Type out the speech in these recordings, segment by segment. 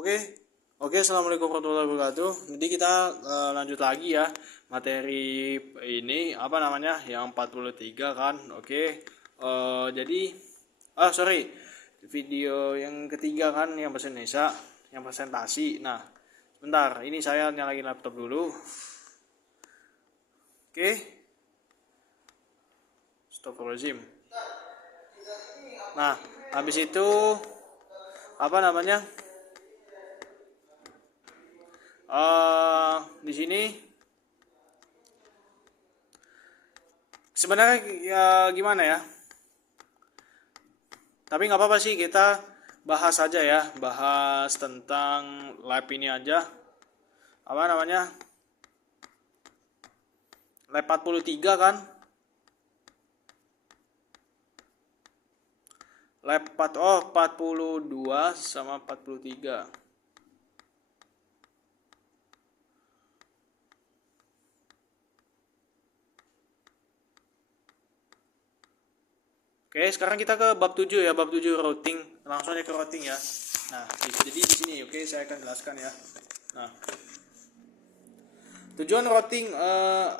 Oke, oke, assalamualaikum warahmatullahi wabarakatuh. Jadi kita lanjut lagi ya materi ini apa namanya yang 43 kan. Oke, jadi sorry, video yang ketiga kan yang bahasa Indonesia, yang presentasi. Nah, sebentar, ini saya nyalain laptop dulu. Oke, Astagfirullahaladzim. Nah, habis itu apa namanya? Di sini sebenarnya ya gimana ya? Tapi nggak apa-apa sih, kita bahas aja ya, bahas tentang lab ini aja. Apa namanya? Lab 43 kan? Lab 42 sama 43. Oke, sekarang kita ke bab 7 ya, bab 7 routing. Langsung aja ke routing ya. Nah, jadi di sini oke, saya akan jelaskan ya. Nah, tujuan routing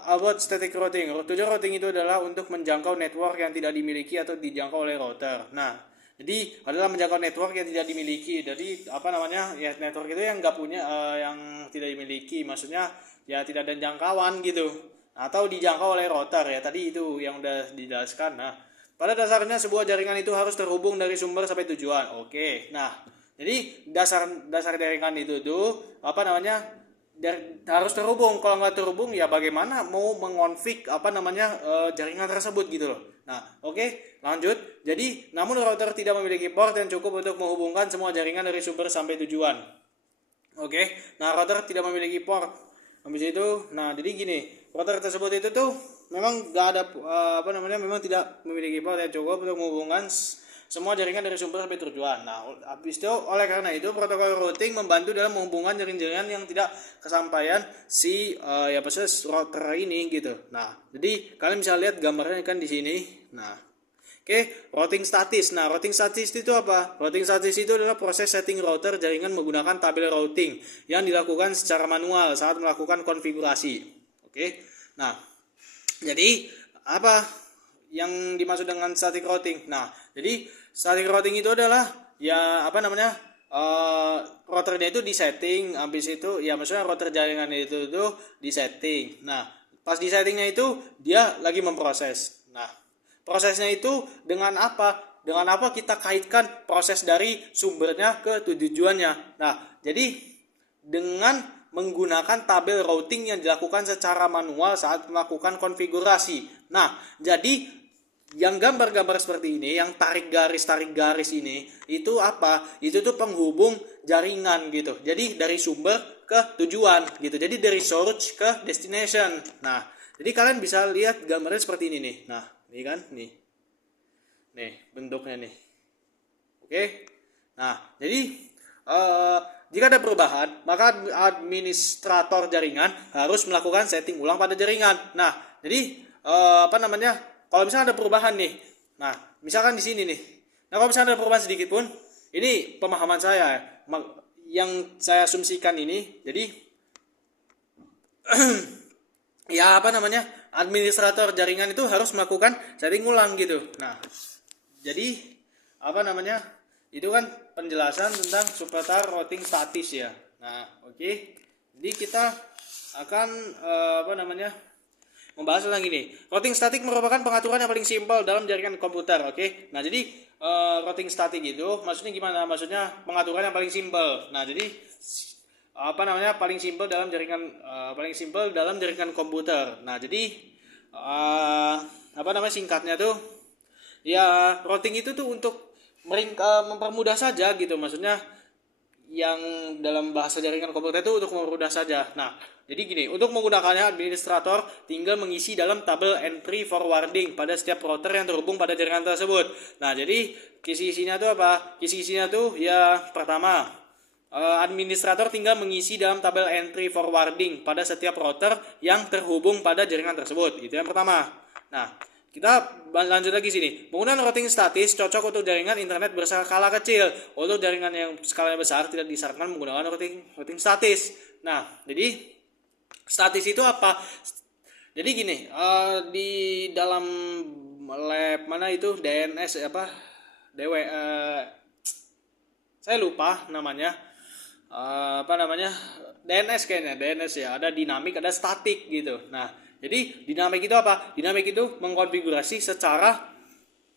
about static routing. Tujuan routing itu adalah untuk menjangkau network yang tidak dimiliki atau dijangkau oleh router. Nah, jadi adalah menjangkau network yang tidak dimiliki. Jadi apa namanya? Ya network itu yang nggak punya, yang tidak dimiliki. Maksudnya ya tidak ada jangkauan gitu. Atau dijangkau oleh router ya. Tadi itu yang udah dijelaskan. Nah, pada dasarnya sebuah jaringan itu harus terhubung dari sumber sampai tujuan. Oke. Nah, jadi dasar jaringan itu tuh apa namanya? Harus terhubung. Kalau nggak terhubung ya bagaimana mau mengonfig apa namanya jaringan tersebut gitu loh. Nah, oke, lanjut. Jadi, namun router tidak memiliki port yang cukup untuk menghubungkan semua jaringan dari sumber sampai tujuan. Oke. Nah, router tidak memiliki port. Habis itu, nah jadi gini, router tersebut itu tuh memang nggak ada apa namanya, memang tidak memiliki port yang cukup untuk menghubungkan semua jaringan dari sumber sampai tujuan. Nah, habis itu oleh karena itu protokol routing membantu dalam menghubungkan jaringan yang tidak kesampaian si ya proses router ini gitu. Nah, jadi kalian bisa lihat gambarnya kan di sini. Nah, oke, routing statis. Nah, routing statis itu apa? Routing statis itu adalah proses setting router jaringan menggunakan tabel routing yang dilakukan secara manual saat melakukan konfigurasi. Oke. Nah, jadi apa yang dimaksud dengan static routing? Nah, jadi static routing itu adalah ya apa namanya? Routernya itu disetting, habis itu ya maksudnya router jaringan itu tuh disetting. Nah, pas disettingnya itu dia lagi memproses. Nah, prosesnya itu dengan apa? Dengan apa kita kaitkan proses dari sumbernya ke tujuannya. Nah, jadi dengan menggunakan tabel routing yang dilakukan secara manual saat melakukan konfigurasi. Nah, jadi yang gambar-gambar seperti ini, yang tarik garis ini, itu apa? Itu tuh penghubung jaringan gitu. Jadi dari sumber ke tujuan gitu. Jadi dari source ke destination. Nah, jadi kalian bisa lihat gambarnya seperti ini nih. Nah, ini kan, nih bentuknya nih. Oke. Nah, jadi jika ada perubahan, maka administrator jaringan harus melakukan setting ulang pada jaringan. Nah, jadi apa namanya? Kalau misalnya ada perubahan nih, nah misalkan di sini nih, nah kalau misalnya ada perubahan sedikit pun, ini pemahaman saya yang saya asumsikan ini, jadi ya apa namanya, administrator jaringan itu harus melakukan setting ulang gitu. Nah, jadi apa namanya, itu kan penjelasan tentang seputar routing statis ya. Nah, oke. Jadi kita akan apa namanya, membahas tentang ini. Routing statik merupakan pengaturan yang paling simpel dalam jaringan komputer, oke? Nah, jadi routing statik itu maksudnya gimana? Maksudnya pengaturan yang paling simpel. Nah, jadi apa namanya, paling simpel dalam jaringan komputer. Nah, jadi apa namanya, singkatnya tuh ya routing itu tuh untuk mempermudah saja gitu. Maksudnya yang dalam bahasa jaringan komputer itu untuk mempermudah saja. Nah, jadi gini, untuk menggunakannya administrator tinggal mengisi dalam tabel entry forwarding pada setiap router yang terhubung pada jaringan tersebut. Nah, jadi kisi-kisinya tuh apa? Kisi-kisinya tuh ya pertama, administrator tinggal mengisi dalam tabel entry forwarding pada setiap router yang terhubung pada jaringan tersebut. Itu yang pertama. Nah, kita lanjut lagi sini. Penggunaan routing statis cocok untuk jaringan internet berskala kecil. Untuk jaringan yang skalanya besar tidak disarankan menggunakan routing statis. Nah, jadi statis itu apa? Jadi gini, di dalam lab mana itu DNS apa? Saya lupa namanya. Apa namanya? DNS kayaknya, DNS ya. Ada dinamik, ada statik gitu. Nah, jadi dinamik itu apa? Dinamik itu mengkonfigurasi secara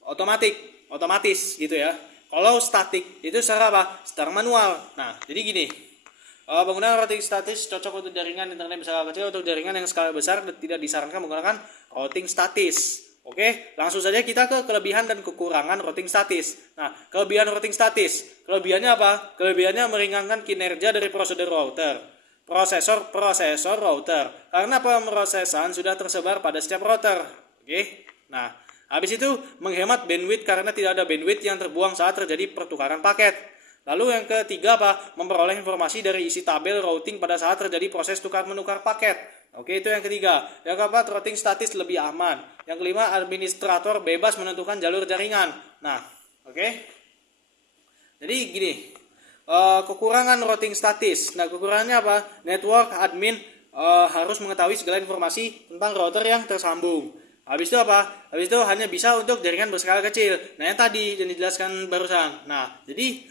otomatis gitu ya. Kalau statik itu secara apa? Secara manual. Nah, jadi gini. Penggunaan routing statis cocok untuk jaringan internet berskala kecil. Untuk jaringan yang skala besar tidak disarankan menggunakan routing statis. Oke, langsung saja kita ke kelebihan dan kekurangan routing statis. Nah, kelebihan routing statis. Kelebihannya apa? Kelebihannya meringankan kinerja dari prosedur router. Prosesor router, karena pemrosesan sudah tersebar pada setiap router. Oke. Nah, habis itu menghemat bandwidth karena tidak ada bandwidth yang terbuang saat terjadi pertukaran paket. Lalu yang ketiga apa? Memperoleh informasi dari isi tabel routing pada saat terjadi proses tukar-menukar paket. Oke, itu yang ketiga. Yang keempat, routing statis lebih aman. Yang kelima, administrator bebas menentukan jalur jaringan. Nah, oke. Jadi gini, kekurangan routing statis. Nah, kekurangannya apa? Network admin harus mengetahui segala informasi tentang router yang tersambung. Habis itu apa? Habis itu hanya bisa untuk jaringan berskala kecil. Nah, yang tadi yang dijelaskan barusan. Nah, jadi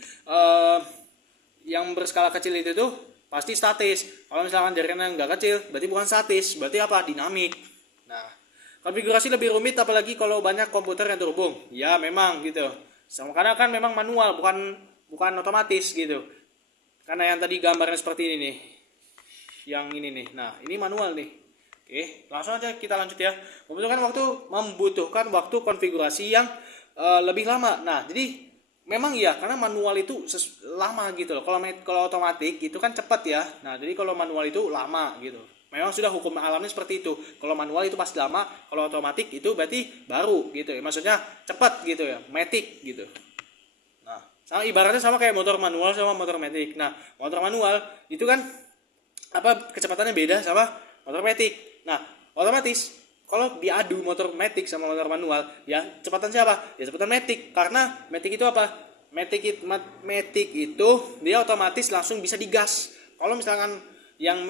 yang berskala kecil itu tuh pasti statis. Kalau misalkan jaringan yang nggak kecil, berarti bukan statis. Berarti apa? Dinamik. Nah, konfigurasi lebih rumit apalagi kalau banyak komputer yang terhubung. Ya, memang gitu. Karena kan memang manual, bukan otomatis gitu. Karena yang tadi gambarnya seperti ini nih. Yang ini nih. Nah, ini manual nih. Oke, langsung aja kita lanjut ya. Membutuhkan waktu konfigurasi yang lebih lama. Nah, jadi memang iya karena manual itu lama gitu loh. Kalau otomatis itu kan cepat ya. Nah, jadi kalau manual itu lama gitu. Memang sudah hukum alamnya seperti itu. Kalau manual itu pasti lama, kalau otomatis itu berarti baru gitu ya. Maksudnya cepat gitu ya, matic gitu. Nah, sama ibaratnya sama kayak motor manual sama motor matic. Nah, motor manual itu kan kecepatannya beda sama motor matic. Nah, otomatis kalau diadu motor matic sama motor manual, ya kecepatan siapa? Ya kecepatan matic. Karena matic itu apa? Matic itu dia otomatis langsung bisa digas. Kalau misalkan yang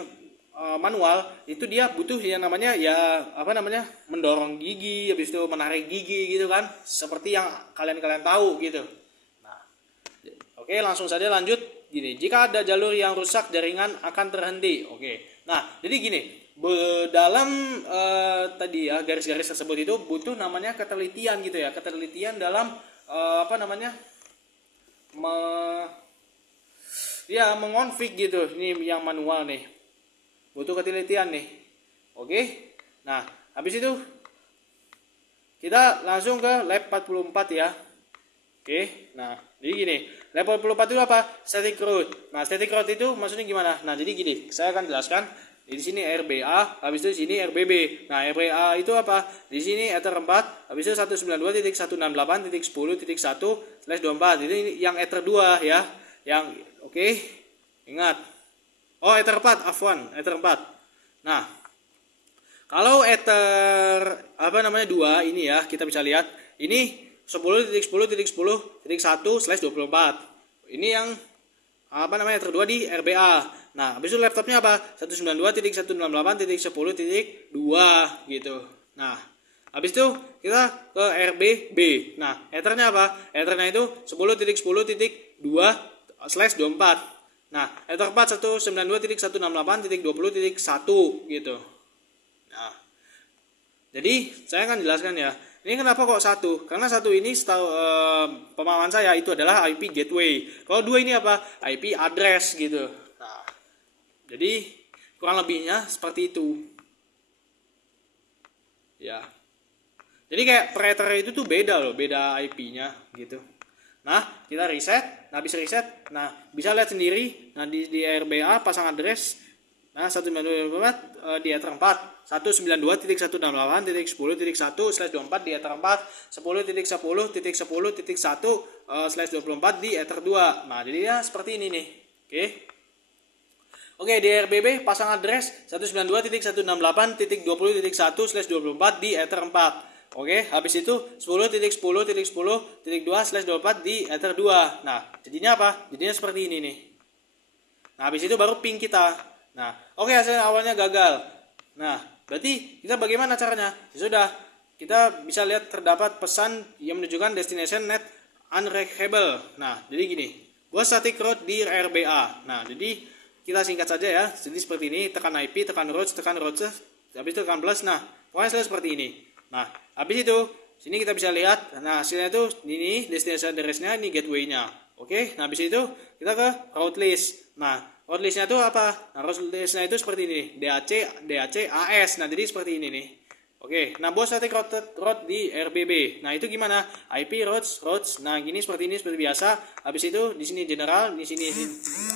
manual itu dia butuh yang namanya mendorong gigi, habis itu menarik gigi gitu kan, seperti yang kalian tahu gitu. Nah, oke, langsung saja lanjut. Gini, jika ada jalur yang rusak jaringan akan terhenti. Oke, nah jadi gini, dalam tadi ya garis-garis tersebut itu butuh namanya ketelitian gitu ya, ketelitian dalam mengonfig gitu. Ini yang manual nih, butuh ketelitian nih. Oke, nah habis itu kita langsung ke lab 44 ya. Oke, nah jadi gini, lab 44 itu apa? Static route. Nah, static route itu maksudnya gimana? Nah, jadi gini, saya akan jelaskan. Di sini RBA, habis itu di sini RBB. Nah, RBA itu apa? Di sini Ether 4, habis itu 192.168.10.1/24. Ini yang Ether 2 ya. Yang oke. Ingat. Oh, Ether 4, afwan, Ether 4. Nah, kalau Ether 2 ini ya, kita bisa lihat ini 10.10.10.1/24. Ini yang Ether 2 di RBA. Nah, habis itu laptopnya apa? 192.168.10.2 gitu. Nah, habis itu kita ke RBB. Nah, Ethernya apa? Ethernya itu 10.10.2/24. Nah, Ether 4 192.168.20.1 gitu. Nah, jadi saya akan jelaskan ya. Ini kenapa kok 1? Karena 1 ini setahu pemahaman saya itu adalah IP gateway. Kalau 2 ini apa? IP address gitu. Nah, jadi kurang lebihnya seperti itu. Ya. Jadi kayak per ether itu tuh beda loh, beda IP-nya gitu. Nah, kita reset. Nah, bisa reset. Nah, bisa lihat sendiri. Nah, di RBA pasang address. Nah, 192.1 di Ether 4, 192.168.10.1/24 di Ether 4, 10.10.10.10.1/24 di Ether 2. Nah, jadi ya seperti ini nih. Oke, di RBB pasang address 192.168.20.1/24 di Ether 4. Oke, habis itu 10.10.10.2/24 di Ether 2. Nah, jadinya apa? Jadinya seperti ini nih. Nah, habis itu baru ping kita. Nah, oke, hasil awalnya gagal. Nah, berarti kita bagaimana caranya? Ya sudah, kita bisa lihat terdapat pesan yang menunjukkan destination net unreachable. Nah, jadi gini, buat static route di RBA. Nah, jadi kita singkat saja ya. Jadi seperti ini, tekan IP, tekan routes, habis itu tekan plus. Nah, pokoknya seperti ini. Nah, habis itu sini kita bisa lihat. Nah, hasilnya itu ini destination address-nya, ini gateway-nya. Oke, nah habis itu kita ke route list. Nah, route list-nya itu apa? Nah, route list-nya itu seperti ini, DAC, AS. Nah, jadi seperti ini nih. Oke, nah buat static route di RBB. Nah, itu gimana? IP routes. Nah, gini seperti ini seperti biasa. Habis itu di sini general, di sini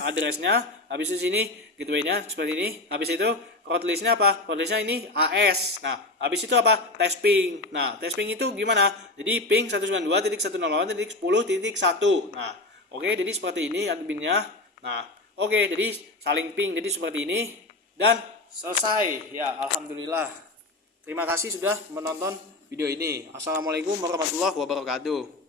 address-nya, habis itu sini gateway-nya seperti ini. Habis itu route list-nya apa? Route list-nya ini AS. Nah, habis itu apa? Test ping. Nah, test ping itu gimana? Jadi ping 192.168.10.1. Nah, oke, jadi seperti ini adminnya. Nah, oke, jadi saling ping. Jadi seperti ini dan selesai. Ya, alhamdulillah. Terima kasih sudah menonton video ini. Assalamualaikum warahmatullahi wabarakatuh.